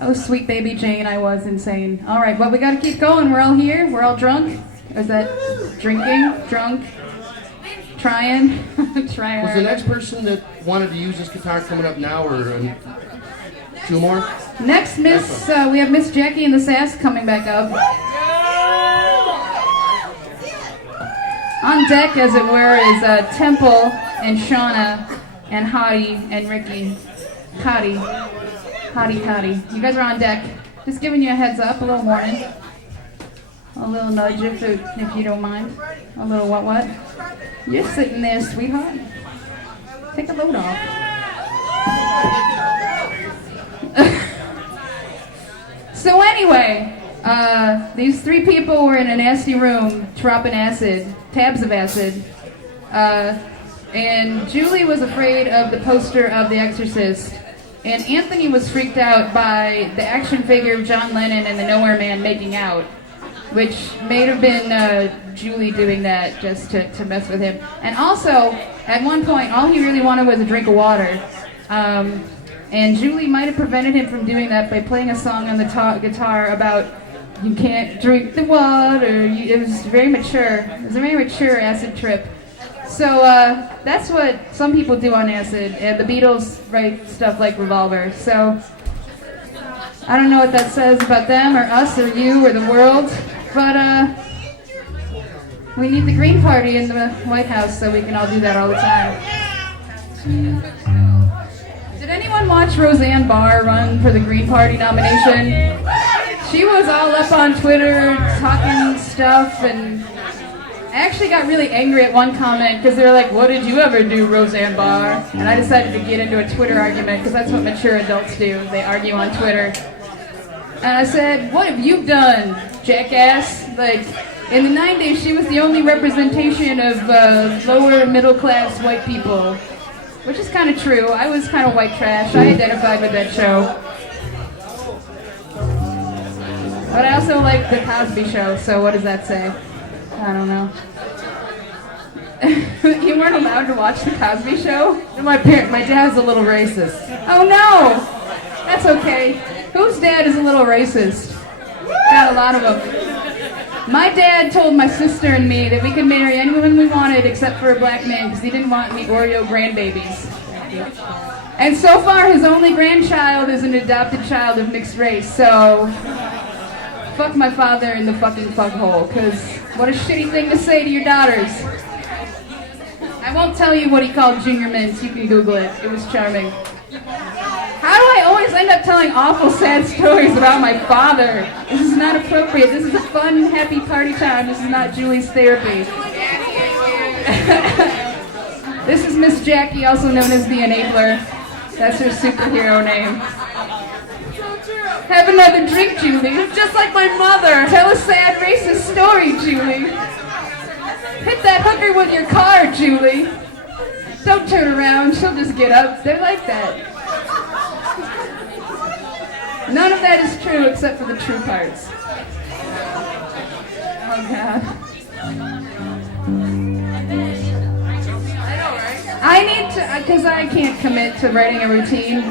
Oh, sweet baby Jane, I was insane. All right, well, we got to keep going. We're all here. We're all drunk. Is that drinking? Drunk? Trying? Trying. Was the next person that wanted to use this guitar coming up now, or two more? Next, we have Miss Jackie and the Sass coming back up. On deck, as it were, is Temple and Shauna and Hottie and Ricky. Hottie. You guys are on deck. Just giving you a heads up, a little warning. A little nudge if you don't mind. A little what? You're sitting there, sweetheart. Take a load off. So anyway, these three people were in a nasty room dropping acid, tabs of acid. And Julie was afraid of the poster of The Exorcist. And Anthony was freaked out by the action figure of John Lennon and the Nowhere Man making out, which may have been Julie doing that just to mess with him. And also, at one point, all he really wanted was a drink of water. And Julie might have prevented him from doing that by playing a song on the guitar about you can't drink the water. It was very mature. It was a very mature acid trip. So that's what some people do on acid, and the Beatles write stuff like Revolver. So I don't know what that says about them or us or you or the world, but we need the Green Party in the White House so we can all do that all the time. Did anyone watch Roseanne Barr run for the Green Party nomination? She was all up on Twitter talking stuff, and I actually got really angry at one comment because they were like, "What did you ever do, Roseanne Barr?" And I decided to get into a Twitter argument because that's what mature adults do. They argue on Twitter. And I said, "What have you done, jackass?" Like, in the 90s, she was the only representation of lower middle class white people, which is kind of true. I was kind of white trash. I identified with that show. But I also like The Cosby Show, so what does that say? I don't know. You weren't allowed to watch The Cosby Show? My dad's a little racist. Oh no! That's okay. Whose dad is a little racist? Got a lot of them. My dad told my sister and me that we could marry anyone we wanted except for a black man because he didn't want any Oreo grandbabies. And so far, his only grandchild is an adopted child of mixed race, so fuck my father in the fucking fuckhole, because what a shitty thing to say to your daughters. I won't tell you what he called Junior Mints. You can Google it. It was charming. How do I always end up telling awful, sad stories about my father? This is not appropriate. This is a fun, happy party time. This is not Julie's therapy. This is Miss Jackie, also known as the Enabler. That's her superhero name. Have another drink, Julie. Just like my mother. Tell a sad, racist story, Julie. Hit that hooker with your car, Julie. Don't turn around. She'll just get up. They're like that. None of that is true except for the true parts. Oh, God. I need to, because I can't commit to writing a routine.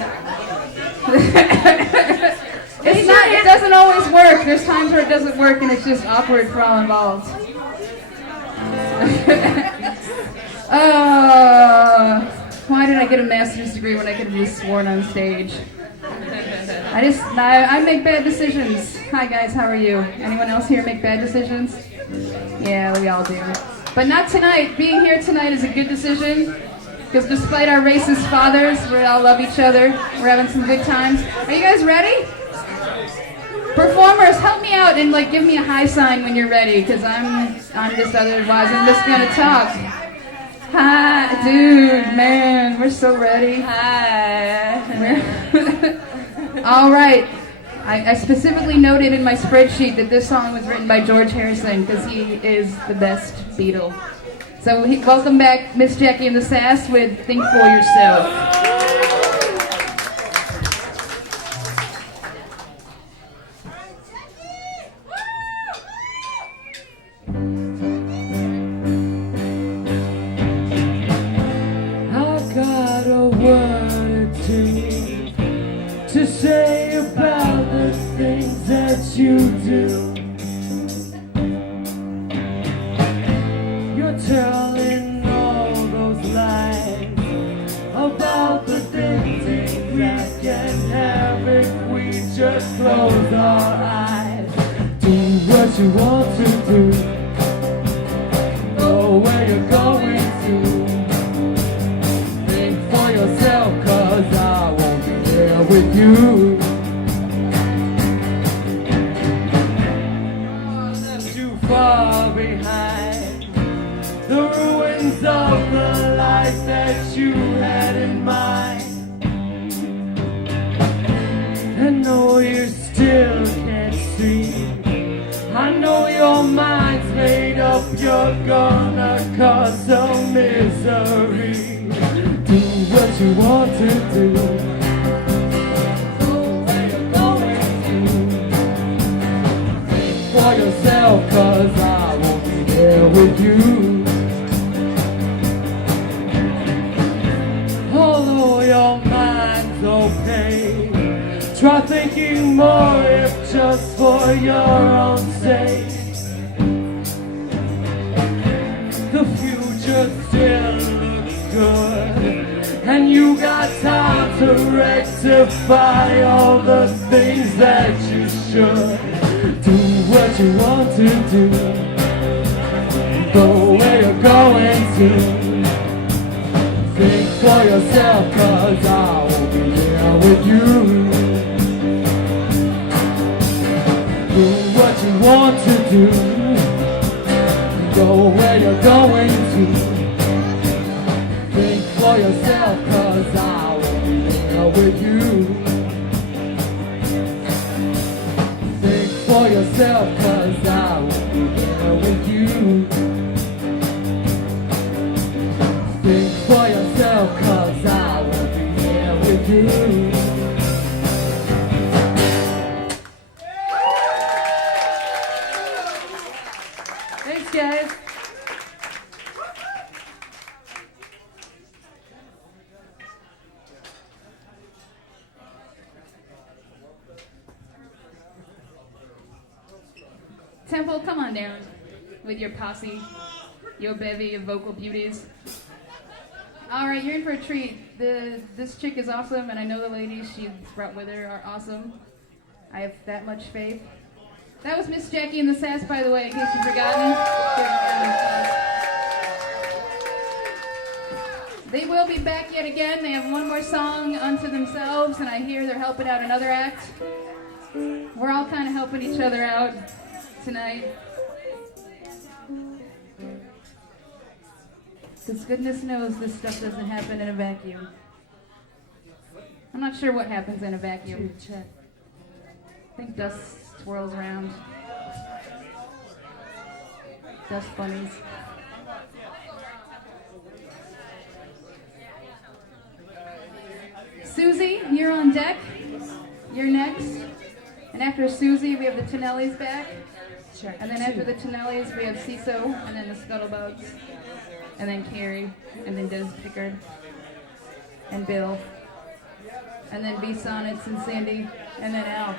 It doesn't always work. There's times where it doesn't work and it's just awkward for all involved. Why did I get a master's degree when I could have just sworn on stage? I make bad decisions. Hi guys, how are you? Anyone else here make bad decisions? Yeah, we all do. But not tonight. Being here tonight is a good decision. Because despite our racist fathers, we all love each other. We're having some good times. Are you guys ready? Performers, help me out and give me a high sign when you're ready, because I'm just otherwise I'm just gonna talk. Hi, dude, man, we're so ready. Hi. All right. I specifically noted in my spreadsheet that this song was written by George Harrison because he is the best Beatle. So welcome back, Miss Jackie and the Sass with Think For Yourself. I got a word to say about You're telling all those lies about the things that can happen if we just close our eyes. Do what you want to do, go where you're going to. Think for yourself, 'cause I won't be there with you. Left you far behind the ruins of the life that you had in mind. And no, you still can't see. I know your mind's made up, you're gonna cause some misery. Do what you want to do, go where you're going to. Think for yourself, 'cause I won't be there with you. Although your mind's okay, try thinking more if just for your own sake. The future still looks good, and you got time to rectify all the things that you should. Do what you want to do, go where you're going to. Think for yourself, 'cause I won't be there with you. Do what you want to do, go where you're going to. Think for yourself, 'cause I won't be there with you. Think for yourself, 'cause I won't be there with you. Think for yourself, 'cause I won't be there with you. Thanks, guys. Temple, come on down with your posse, your bevy of vocal beauties. All right, you're in for a treat. This chick is awesome, and I know the ladies she brought with her are awesome. I have that much faith. That was Miss Jackie and the Sass, by the way, in case you've forgotten. They will be back yet again. They have one more song unto themselves, and I hear they're helping out another act. We're all kind of helping each other out tonight. Because goodness knows this stuff doesn't happen in a vacuum. I'm not sure what happens in a vacuum. Check. I think dust swirls around. Dust bunnies. Susie, you're on deck. You're next. And after Susie, we have the Tonellis back. Check. And then after the Tonellis, we have Ciso, and then the Scuttlebugs, and then Carrie, and then Des Pickard, and Bill, and then B Sonnets and Sandy, and then Al.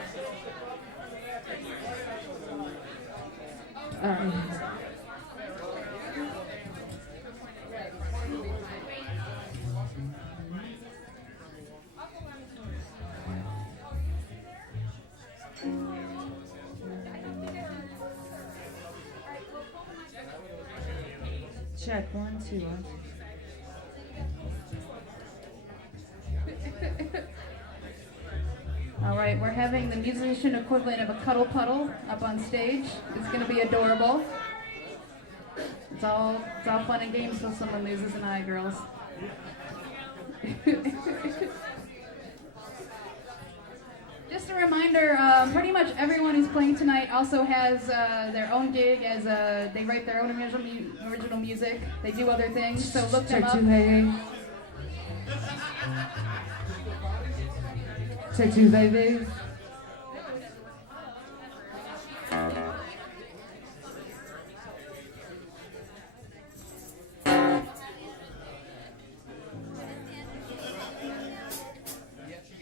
All right. Check. 1, 2, 1. All right, we're having the musician equivalent of a cuddle puddle up on stage. It's going to be adorable. It's all fun and games till someone loses an eye, girls. Just a reminder, pretty much everyone who's playing tonight also has their own gig as they write their own original music. They do other things, so look them Check up. 2, hey. Check 2, baby.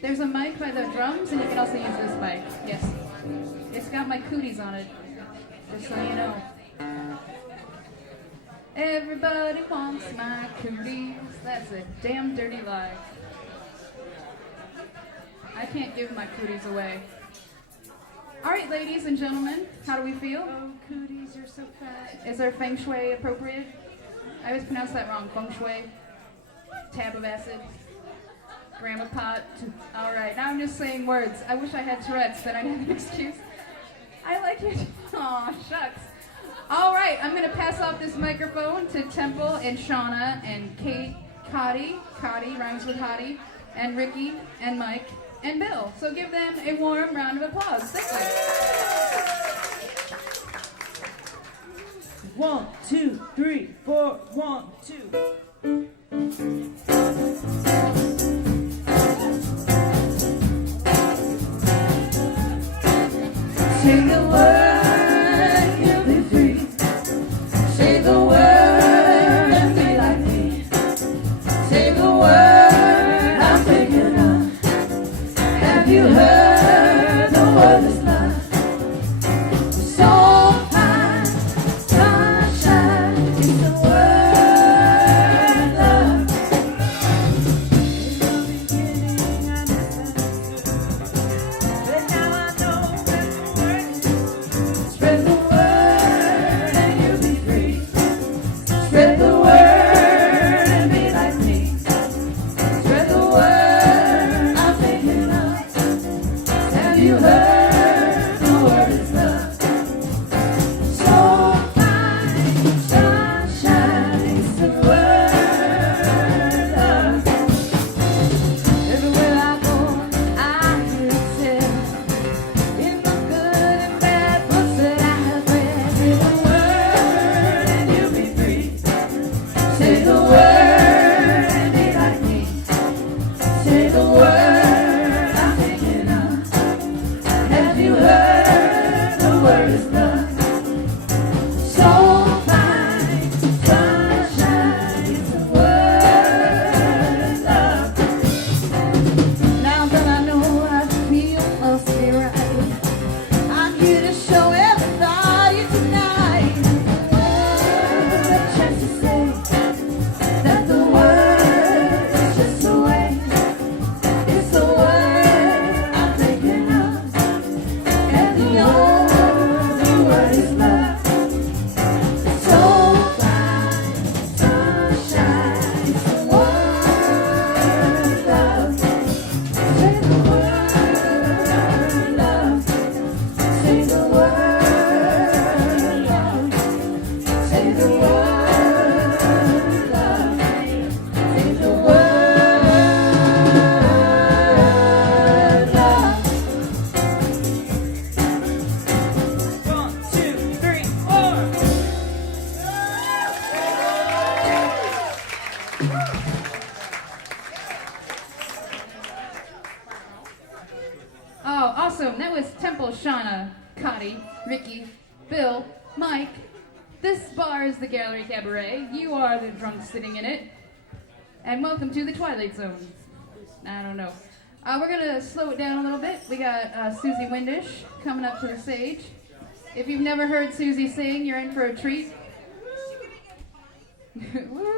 There's a mic by the drums, and you can also use this mic. Yes. It's got my cooties on it, just so you know. Everybody wants my cooties. That's a damn dirty lie. I can't give my cooties away. All right, ladies and gentlemen, how do we feel? Oh, cooties, you're so fat. Is our feng shui appropriate? I always pronounce that wrong. Feng shui. Tab of acid. Grandma pot. All right, now I'm just saying words. I wish I had Tourette's, then I'd have an excuse. I like it. Aw, shucks. All right, I'm going to pass off this microphone to Temple and Shauna and Kate, Cotty rhymes with Hottie, and Ricky and Mike and Bill. So give them a warm round of applause. Thank you. 1, 2, 3, 4, 1, 2. Say the word, you'll be free. Say the word and be like me. Say the word, I'm thinking of. Have you heard the word is love? So fine, sunshine is the word love. In the beginning I misunderstood, but now I know that the word is true. Spread the word and you'll be free. Spread the word and be like me. Spread the word I'm thinking of. Have you heard the word is love? So fine, sunshine is the word love. Everywhere I go, I hear it said, in the good and bad books that I have read. Say the word and you'll be free. Say the word and be like me. Say the word I'm thinking of. Have you heard the word is love? So fine, sunshine is the word love. Now that I know what I feel must be right, I'm here to show everybody tonight. A chance to say that the word is just a way. It's the word I'm thinking of. And you know the word is love. So fine, sunshine is the word love. Say the word love. Say the word love. Say the word love. Say the word love. 1, 2, 3, 4. Oh, awesome. That was Temple, Shauna, Cotty, Ricky, Bill, Mike. This bar is the Gallery Cabaret. You are the drunks sitting in it. And welcome to the Twilight Zone. I don't know. We're going to slow it down a little bit. We got Susie Windish coming up to the stage. If you've never heard Susie sing, you're in for a treat. Woo!